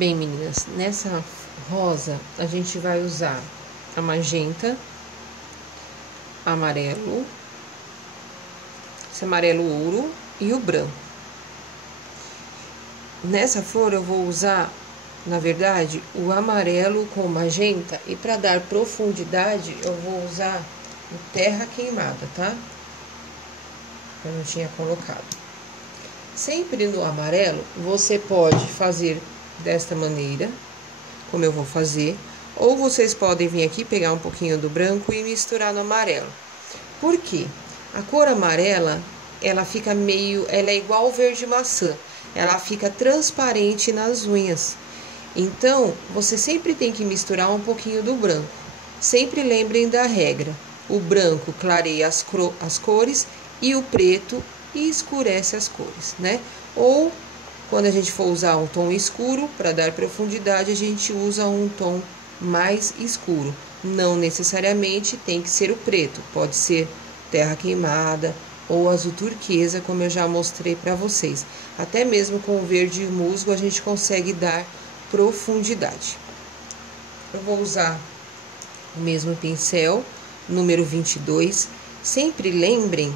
Bem, meninas, nessa rosa a gente vai usar a magenta, amarelo, esse amarelo ouro e o branco. Nessa flor eu vou usar, na verdade, o amarelo com magenta, e para dar profundidade eu vou usar o terra queimada, tá? Eu não tinha colocado. Sempre no amarelo você pode fazer desta maneira, como eu vou fazer, ou vocês podem vir aqui pegar um pouquinho do branco e misturar no amarelo. Por quê? A cor amarela, ela fica ela é igual ao verde maçã, ela fica transparente nas unhas. Então, você sempre tem que misturar um pouquinho do branco. Sempre lembrem da regra: o branco clareia as cores e o preto escurece as cores, né? Ou, quando a gente for usar um tom escuro, para dar profundidade, a gente usa um tom mais escuro. Não necessariamente tem que ser o preto, pode ser terra queimada ou azul turquesa, como eu já mostrei para vocês. Até mesmo com o verde musgo a gente consegue dar profundidade. Eu vou usar o mesmo pincel, número 22. Sempre lembrem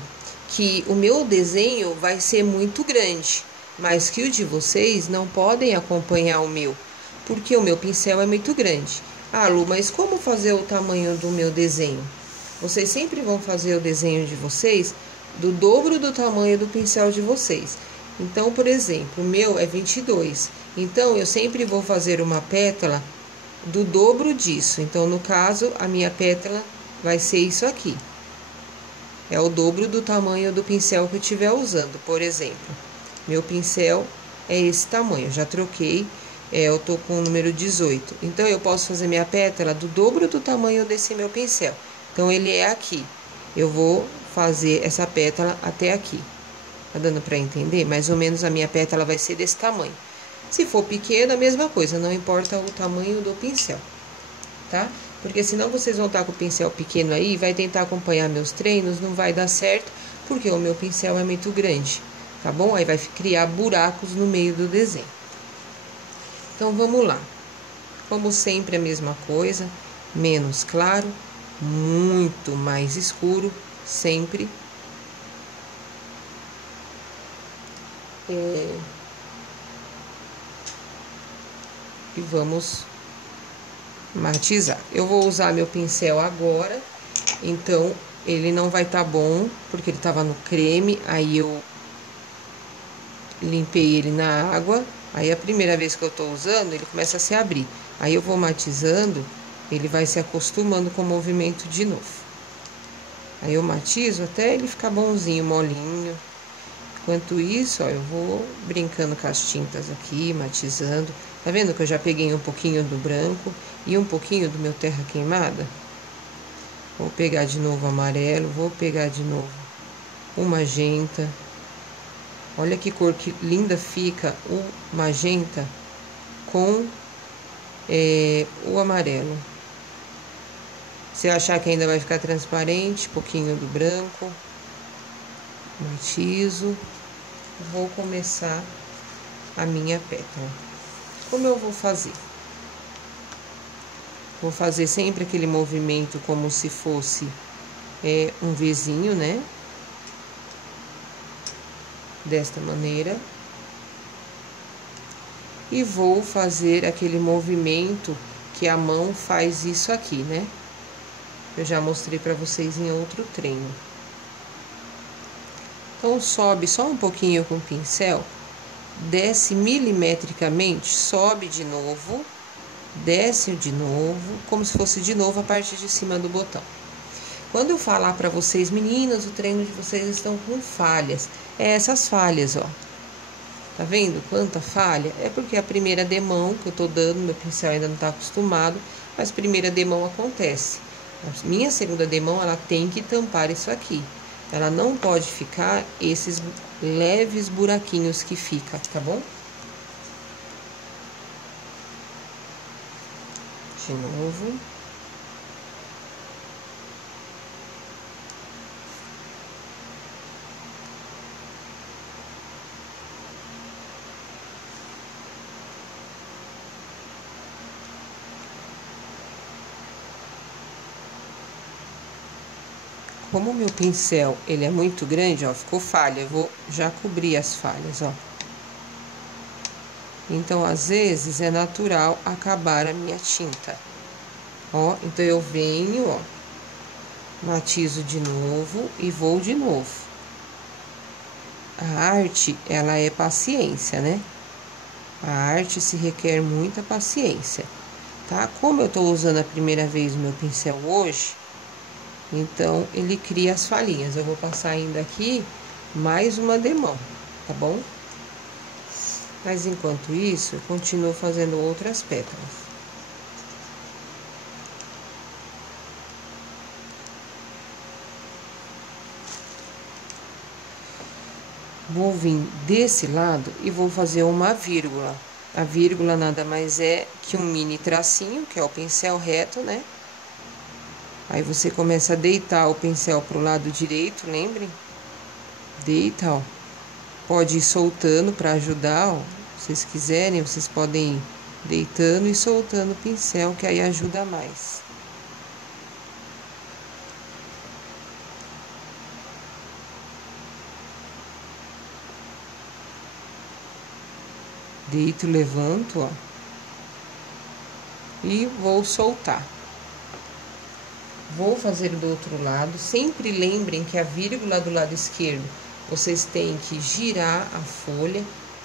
que o meu desenho vai ser muito grande, mas que o de vocês não podem acompanhar o meu, porque o meu pincel é muito grande. Ah, Lu, mas como fazer o tamanho do meu desenho? Vocês sempre vão fazer o desenho de vocês do dobro do tamanho do pincel de vocês. Então, por exemplo, o meu é 22. Então, eu sempre vou fazer uma pétala do dobro disso. Então, no caso, a minha pétala vai ser isso aqui. É o dobro do tamanho do pincel que eu estiver usando. Por exemplo, meu pincel é esse tamanho. Eu já troquei, eu tô com o número 18. Então, eu posso fazer minha pétala do dobro do tamanho desse meu pincel. Então, ele é aqui. Eu vou fazer essa pétala até aqui. Tá dando pra entender? Mais ou menos a minha pétala vai ser desse tamanho. Se for pequena, a mesma coisa, não importa o tamanho do pincel, tá? Porque senão vocês vão estar com o pincel pequeno aí e vai tentar acompanhar meus treinos, não vai dar certo, porque o meu pincel é muito grande, tá bom? Aí vai criar buracos no meio do desenho. Então, vamos lá. Como sempre, a mesma coisa, menos claro, muito mais escuro, sempre. E vamos matizar. Eu vou usar meu pincel agora, então ele não vai estar bom, porque ele estava no creme, aí eu limpei ele na água, aí a primeira vez que eu tô usando, ele começa a se abrir. Aí eu vou matizando, ele vai se acostumando com o movimento de novo. Aí eu matizo até ele ficar bonzinho, molinho. Enquanto isso, ó, eu vou brincando com as tintas aqui, matizando. Tá vendo que eu já peguei um pouquinho do branco e um pouquinho do meu terra queimada? Vou pegar de novo o amarelo, vou pegar de novo o magenta. Olha que cor que linda fica o magenta com o amarelo. Se eu achar que ainda vai ficar transparente, pouquinho do branco. Matizo. Vou começar a minha pétala. Como eu vou fazer? Vou fazer sempre aquele movimento como se fosse um Vzinho, né? Desta maneira. E vou fazer aquele movimento que a mão faz isso aqui, né? Eu já mostrei pra vocês em outro treino. Então, sobe só um pouquinho com o pincel, desce milimetricamente, sobe de novo, desce de novo, como se fosse de novo a parte de cima do botão. Quando eu falar para vocês, meninas, o treino de vocês estão com falhas, é essas falhas, ó. Tá vendo quanta falha? É porque a primeira demão que eu tô dando, meu pincel ainda não tá acostumado, mas a primeira demão acontece. A minha segunda demão, ela tem que tampar isso aqui. Ela não pode ficar esses leves buraquinhos que fica, tá bom? De novo. como o meu pincel, ele é muito grande, ó, ficou falha, eu vou já cobrir as falhas, ó. Então, às vezes, é natural acabar a minha tinta. Ó, então eu venho, ó, matizo de novo e vou de novo. A arte, ela é paciência, né? A arte se requer muita paciência, tá? Como eu tô usando a primeira vez o meu pincel hoje, então ele cria as falhinhas. Eu vou passar ainda aqui mais uma demão, tá bom? Mas enquanto isso, eu continuo fazendo outras pétalas. Vou vir desse lado e vou fazer uma vírgula. A vírgula nada mais é que um mini tracinho, que é o pincel reto, né? Aí você começa a deitar o pincel pro lado direito, lembrem? Deita, ó. Pode ir soltando para ajudar, ó. Se vocês quiserem, vocês podem ir deitando e soltando o pincel, que aí ajuda mais. Deito, levanto, ó. E vou soltar. Vou fazer do outro lado. Sempre lembrem que a vírgula do lado esquerdo, vocês têm que girar a folha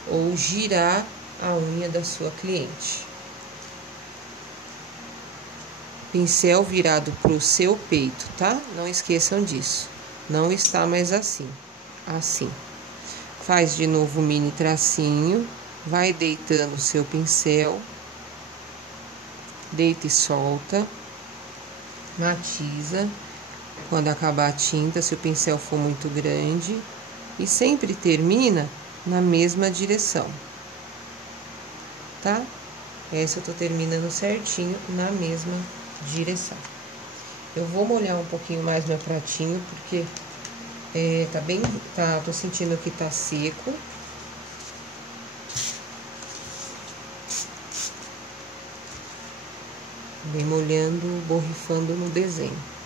ou girar a unha da sua cliente. Pincel virado pro seu peito, tá? Não esqueçam disso. Não está mais assim. Assim. Faz de novo o mini tracinho. Vai deitando o seu pincel. Deita e solta. Matiza. Quando acabar a tinta, se o pincel for muito grande. E sempre termina na mesma direção. Tá? Essa eu tô terminando certinho na mesma direção. Eu vou molhar um pouquinho mais meu pratinho, porque tô sentindo que tá seco. Vem molhando, borrifando no desenho.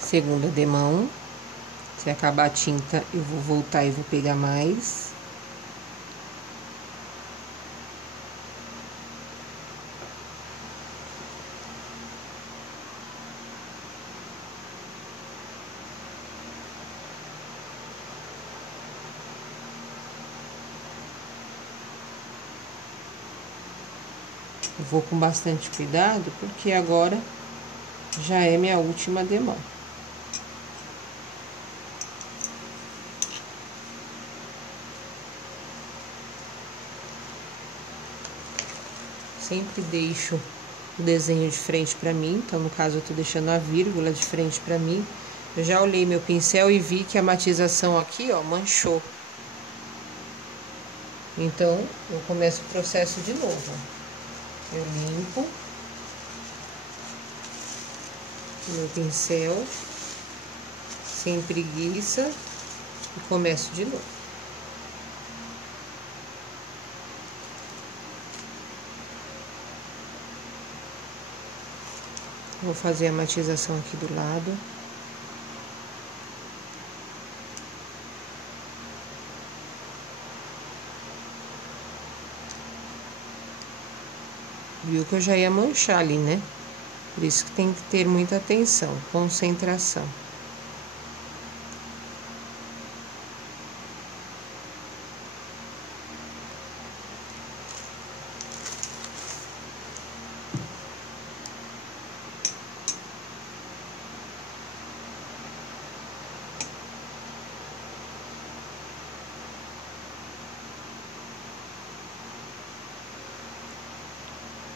Segunda demão. Se acabar a tinta, eu vou voltar e vou pegar mais. Eu vou com bastante cuidado, porque agora já é minha última demão. Sempre deixo o desenho de frente pra mim, então no caso eu tô deixando a vírgula de frente pra mim. Eu já olhei meu pincel e vi que a matização aqui, ó, manchou. Então, eu começo o processo de novo. Eu limpo meu pincel, sem preguiça, e começo de novo. Vou fazer a matização aqui do lado. Viu que eu já ia manchar ali, né? Por isso que tem que ter muita atenção, concentração.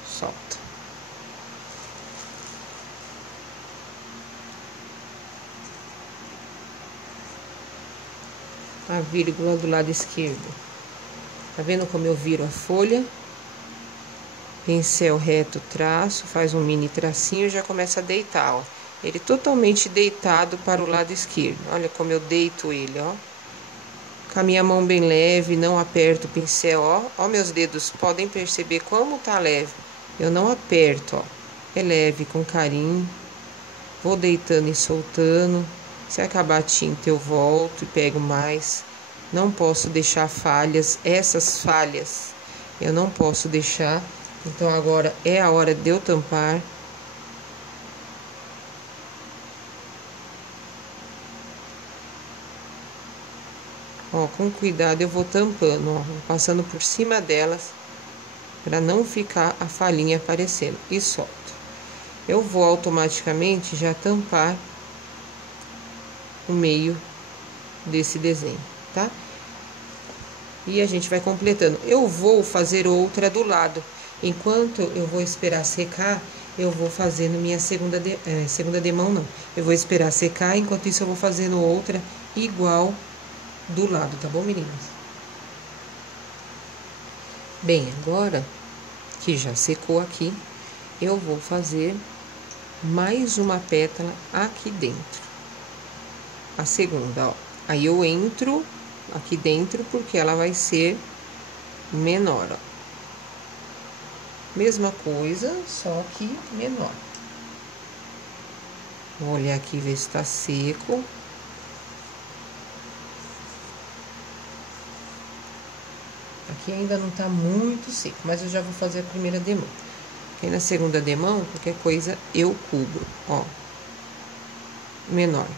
Solta. a vírgula do lado esquerdo. Tá vendo como eu viro a folha? Pincel reto, traço, faz um mini tracinho e já começa a deitar, ó. Ele totalmente deitado para o lado esquerdo. Olha como eu deito ele, ó. Com a minha mão bem leve, não aperto o pincel, ó. Ó, meus dedos, podem perceber como tá leve. Eu não aperto, ó. É leve, com carinho. Vou deitando e soltando. Se acabar a tinta, eu volto e pego mais. Não posso deixar falhas. Essas falhas eu não posso deixar. Então, agora é a hora de eu tampar. Ó, com cuidado eu vou tampando, ó, passando por cima delas, para não ficar a falhinha aparecendo. E solto. Eu vou automaticamente já tampar o meio desse desenho, tá? E a gente vai completando. Eu vou fazer outra do lado. Enquanto eu vou esperar secar, eu vou fazendo minha segunda demão, não. Eu vou esperar secar, enquanto isso eu vou fazendo outra igual do lado, tá bom, meninas? Bem, agora que já secou aqui, eu vou fazer mais uma pétala aqui dentro. A segunda, ó. Aí eu entro aqui dentro porque ela vai ser menor, ó. Mesma coisa, só que menor. Vou olhar aqui, ver se tá seco. Aqui ainda não tá muito seco, mas eu já vou fazer a primeira demão. Aqui na segunda demão, qualquer coisa eu cubro, ó. Menor.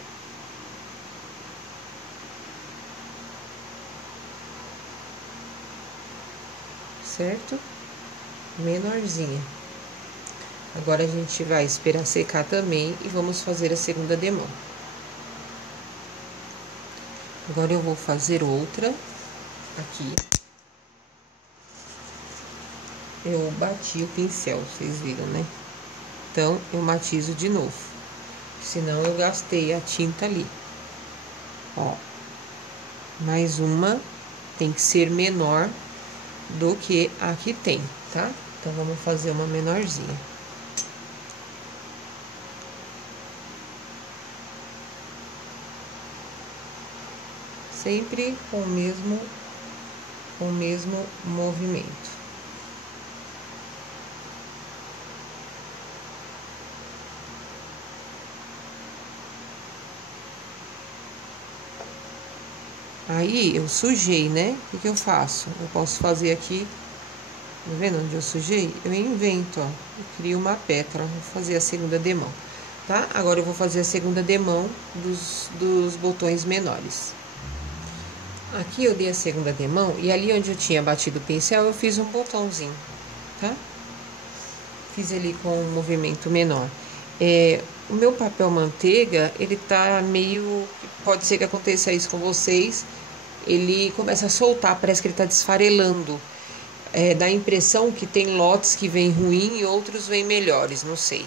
Certo? Menorzinha. Agora a gente vai esperar secar também e vamos fazer a segunda demão. Agora eu vou fazer outra aqui. Eu bati o pincel, vocês viram, né? Então, eu matizo de novo. Senão, eu gastei a tinta ali. Ó. Mais uma. Tem que ser menor do que a que tem, tá? Então, vamos fazer uma menorzinha. Sempre com o mesmo movimento. Aí, eu sujei, né? O que eu faço? Eu posso fazer aqui, tá vendo onde eu sujei? Eu invento, ó, eu crio uma pétala, vou fazer a segunda demão, tá? Agora, eu vou fazer a segunda demão dos botões menores. Aqui, eu dei a segunda demão, e ali onde eu tinha batido o pincel, eu fiz um botãozinho, tá? Fiz ali com um movimento menor. O meu papel manteiga, ele tá meio... Pode ser que aconteça isso com vocês. Ele começa a soltar, parece que ele tá desfarelando. Dá a impressão que tem lotes que vêm ruim e outros vêm melhores, não sei.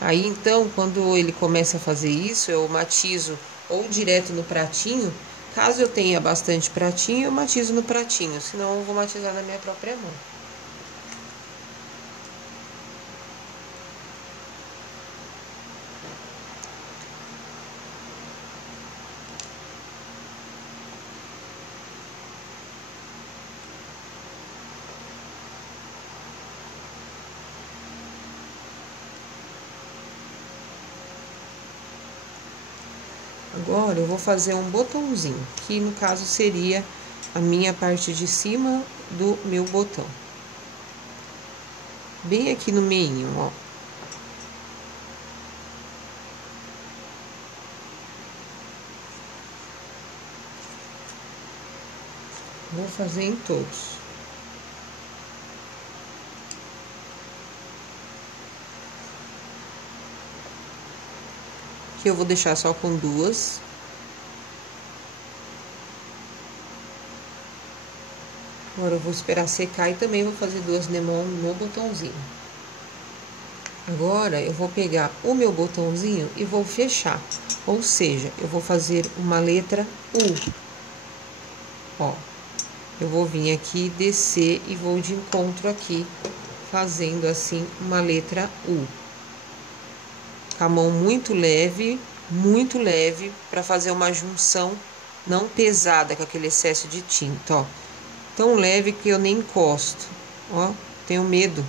Aí, então, quando ele começa a fazer isso, eu matizo ou direto no pratinho. Caso eu tenha bastante pratinho, eu matizo no pratinho. Senão, eu vou matizar na minha própria mão. Agora, eu vou fazer um botãozinho, que no caso seria a minha parte de cima do meu botão. Bem aqui no meinho, ó. Vou fazer em todos. Aqui eu vou deixar só com duas. Agora eu vou esperar secar e também vou fazer duas demãos no botãozinho. Agora eu vou pegar o meu botãozinho e vou fechar. Ou seja, eu vou fazer uma letra U. Ó, eu vou vir aqui, descer e vou de encontro aqui, fazendo assim uma letra U. Com a mão muito leve, para fazer uma junção não pesada com aquele excesso de tinta, ó. Tão leve que eu nem encosto, ó. Tenho medo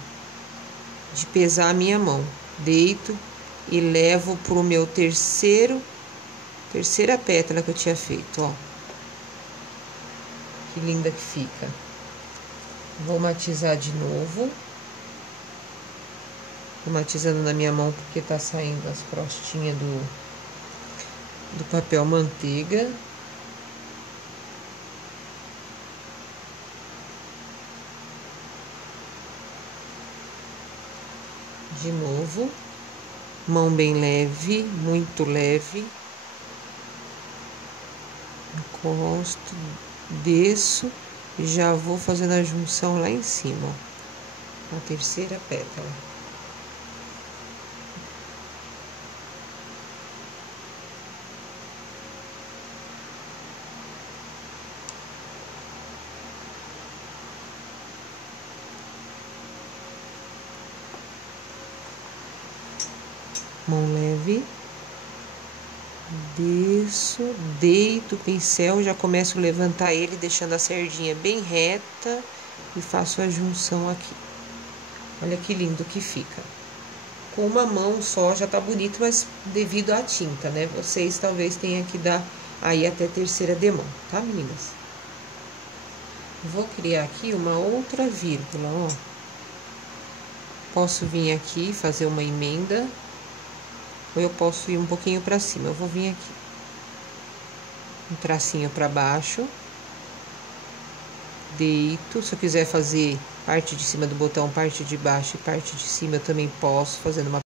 de pesar a minha mão. Deito e levo pro meu terceira pétala que eu tinha feito, ó. Que linda que fica. Vou matizar de novo. Tô matizando na minha mão porque tá saindo as crostinhas do papel manteiga. De novo. Mão bem leve, muito leve. Encosto, desço e já vou fazendo a junção lá em cima, ó. A terceira pétala. Mão leve, desço, deito o pincel, já começo a levantar ele, deixando a sardinha bem reta e faço a junção aqui. Olha que lindo que fica. Com uma mão só já tá bonito, mas devido à tinta, né? Vocês talvez tenham que dar aí até terceira demão, tá, meninas? Vou criar aqui uma outra vírgula, ó. Posso vir aqui fazer uma emenda. Ou eu posso ir um pouquinho pra cima. Eu vou vir aqui. Um tracinho pra baixo. Deito. Se eu quiser fazer parte de cima do botão, parte de baixo e parte de cima, eu também posso, fazendo uma